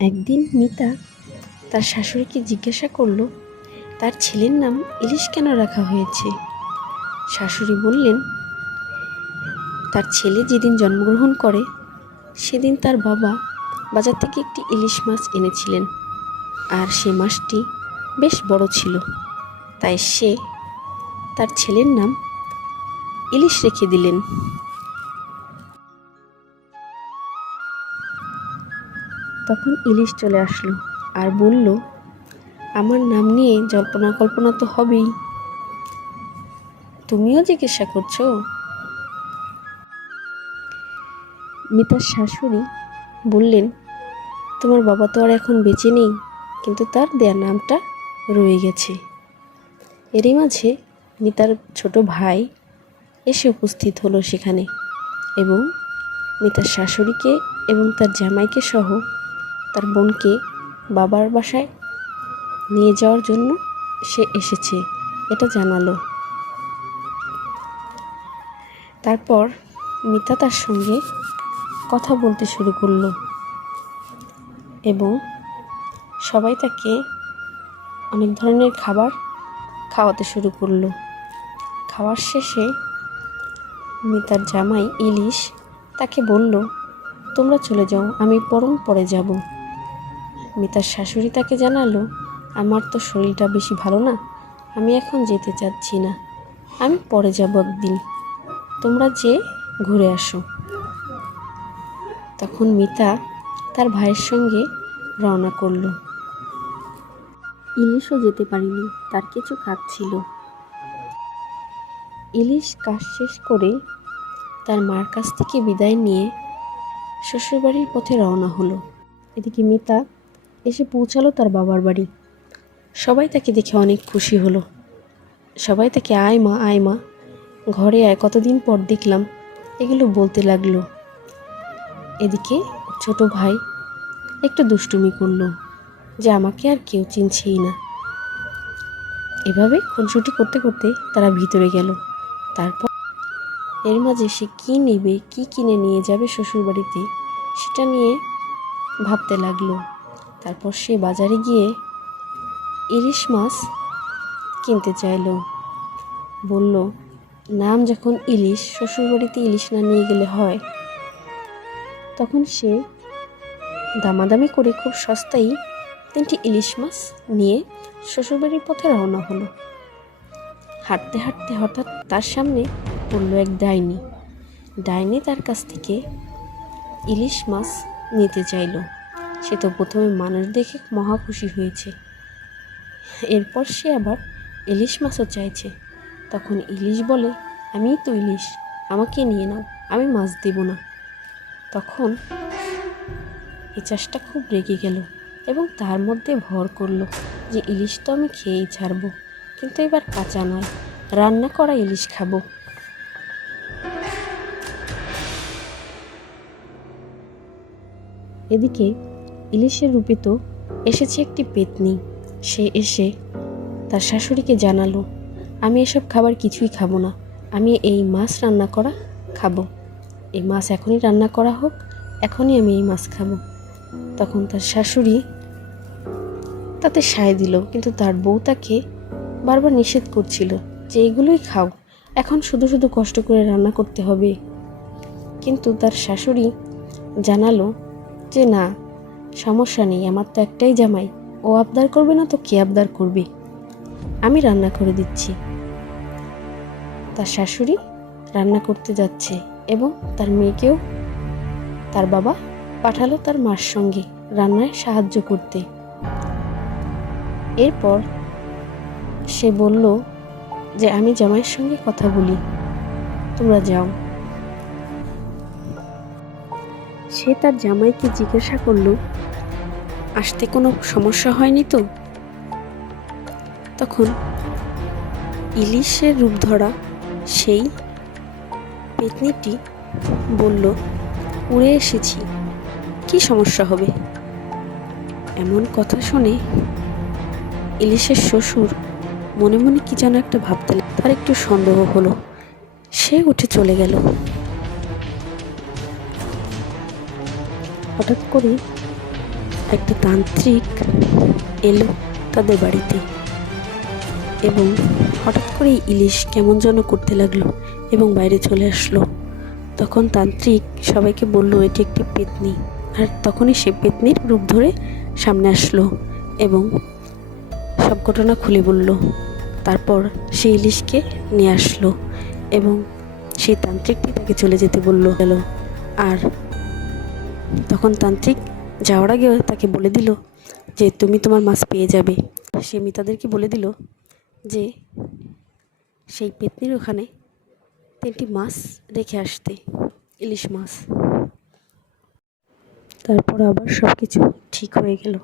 একদিন মিতা তার শাশুড়িকে জিজ্ঞাসা করলো, তার ছেলের নাম ইলিশ কেন রাখা হয়েছে। শাশুড়ি বললেন, তার ছেলে যেদিন জন্মগ্রহণ করে সেদিন তার বাবা বাজার থেকে একটি ইলিশ মাছ এনেছিলেন, আর সে মাছটি বেশ বড় ছিল, তাই সে তার ছেলের নাম ইলিশ রেখে দিলেন। তখন ইলিশ চলে আসলো আর বলল, আমার নাম নিয়ে জল্পনা কল্পনা তো হবেই, তুমিও জিজ্ঞাসা করছো। মিতার শাশুড়ি বললেন, তোমার বাবা তো আর এখন বেঁচে নেই, কিন্তু তার দেয়া নামটা রয়ে গেছে। এরই মাঝে মিতার ছোট ভাই এসে উপস্থিত হলো সেখানে, এবং মিতার শাশুড়িকে এবং তার জামাইকে সহ তার বোনকে বাবার বাসায় নিয়ে যাওয়ার জন্য সে এসেছে এটা জানালো। তারপর মিতা তার সঙ্গে কথা বলতে শুরু করলো এবং সবাই তাকে অনেক ধরনের খাবার খাওয়াতে শুরু করলো। খাওয়ার শেষে মিতার জামাই ইলিশ তাকে বলল, তোমরা চলে যাও, আমি পরে যাব। মিতার শাশুড়ি তাকে জানালো, আমার তো শরীরটা বেশি ভালো না, আমি এখন যেতে চাচ্ছি না, আমি পরে যাব একদিন, তোমরা যেয়ে ঘুরে আসো। তখন মিতা তার ভাইয়ের সঙ্গে রওনা করলো। ইলিশও যেতে পারেনি, তার কিছু কাজ ছিল। ইলিশ কাজ শেষ করে তার মার কাছ থেকে বিদায় নিয়ে শ্বশুরবাড়ির পথে রওনা হলো। এদিকে মিতা এসে পৌঁছালো তার বাবার বাড়ি। সবাই তাকে দেখে অনেক খুশি হলো। সবাই তাকে আয় মা, আয় মা, ঘরে আয়, কতদিন পর দেখলাম, এগুলো বলতে লাগলো। এদিকে ছোট ভাই একটু দুষ্টুমি করলো যে আমাকে আর কেউ চিনছেই না। এভাবে খুনসুটি করতে করতে তারা ভিতরে গেল। তারপর এর মাঝে সে কী নেবে, কী কিনে নিয়ে যাবে শ্বশুরবাড়িতে, সেটা নিয়ে ভাবতে লাগলো। তারপর সে বাজারে গিয়ে ইলিশ মাছ কিনতে চাইলো। বলল, নাম যখন ইলিশ, শ্বশুরবাড়িতে ইলিশ না নিয়ে গেলে হয়। তখন সে দামাদামি করে খুব সস্তায় 3টি ইলিশ মাছ নিয়ে শ্বশুরবাড়ির পথে রওনা হলো। হাঁটতে হাঁটতে হঠাৎ তার সামনে পড়লো এক ডাইনি। ডাইনি তার কাছ থেকে ইলিশ মাছ নিতে চাইল। সে তো প্রথমে মানুষ দেখে মহা খুশি হয়েছে, এরপর সে আবার ইলিশ মাছও চাইছে। তখন ইলিশ বলে, আমিই তো ইলিশ, আমাকে নিয়ে নাও, আমি মাছ দেব না। তখন এই চাষটা খুব রেগে গেল এবং তার মধ্যে ভর করলো যে ইলিশ তো আমি খেয়েই ছাড়বো, কিন্তু এবার কাঁচা নয়, রান্না করা ইলিশ খাবো। এদিকে ইলিশের রূপে তো এসেছে একটি পেতনি। সে এসে তার শাশুড়িকে জানালো, আমি এসব খাবার কিছুই খাবো না, আমি এই মাছ রান্না করা খাবো, এই মাছ এখনই রান্না করা হোক, এখনই আমি এই মাছ খাবো। তখন তার শাশুড়ি তাতে সায় দিল, কিন্তু তার বউ তাকে বারবার নিষেধ করছিল যে এগুলোই খাও, এখন শুধু শুধু কষ্ট করে রান্না করতে হবে। কিন্তু তার শাশুড়ি জানালো যে না, সমস্যা নেই, আমার তো একটাই জামাই, ও আবদার করবে না তো কে আবদার করবে, আমি রান্না করে দিচ্ছি। তার শাশুড়ি রান্না করতে যাচ্ছে এবং তার মেয়েকেও তার বাবা পাঠালো তার মার সঙ্গে রান্নায় সাহায্য করতে। এরপর সে বলল যে আমি জামাইয়ের সঙ্গে কথা বলি, তোমরা যাও। সে তার জামাইকে জিজ্ঞাসা করলো, আসতে কোনো সমস্যা হয়নি তো? তখন ইলিশের রূপ ধরা সেই পেতনিটি বলল, উড়ে এসেছি, কি সমস্যা হবে? এমন কথা শুনে ইলিশের শ্বশুর মনে মনে কি যেন একটা ভাবতে, তার একটু সন্দেহ হলো। সে উঠে চলে গেল। হঠাৎ করে একটা তান্ত্রিক এলো তাদের বাড়িতে এবং হঠাৎ করেই ইলিশ কেমন যেন করতে লাগলো এবং বাইরে চলে আসলো। তখন তান্ত্রিক সবাইকে বলল এটি একটি পেতনি, আর তখনই সে পেতনির রূপ ধরে সামনে আসলো এবং সব ঘটনা খুলে বলল। তারপর সে ইলিশকে নিয়ে আসলো এবং সেই তান্ত্রিকটি তাকে চলে যেতে বলল গেল। আর তখন তান্ত্রিক যাওয়ার আগে তাকে বলে দিল যে তুমি তোমার মাছ পেয়ে যাবে। সে মিতাদেরকে বলে দিল যে সেই পেতনির ওখানে 3টি মাছ রেখে আসতে, ইলিশ মাছ। তারপর আবার সব কিছু ঠিক হয়ে গেল।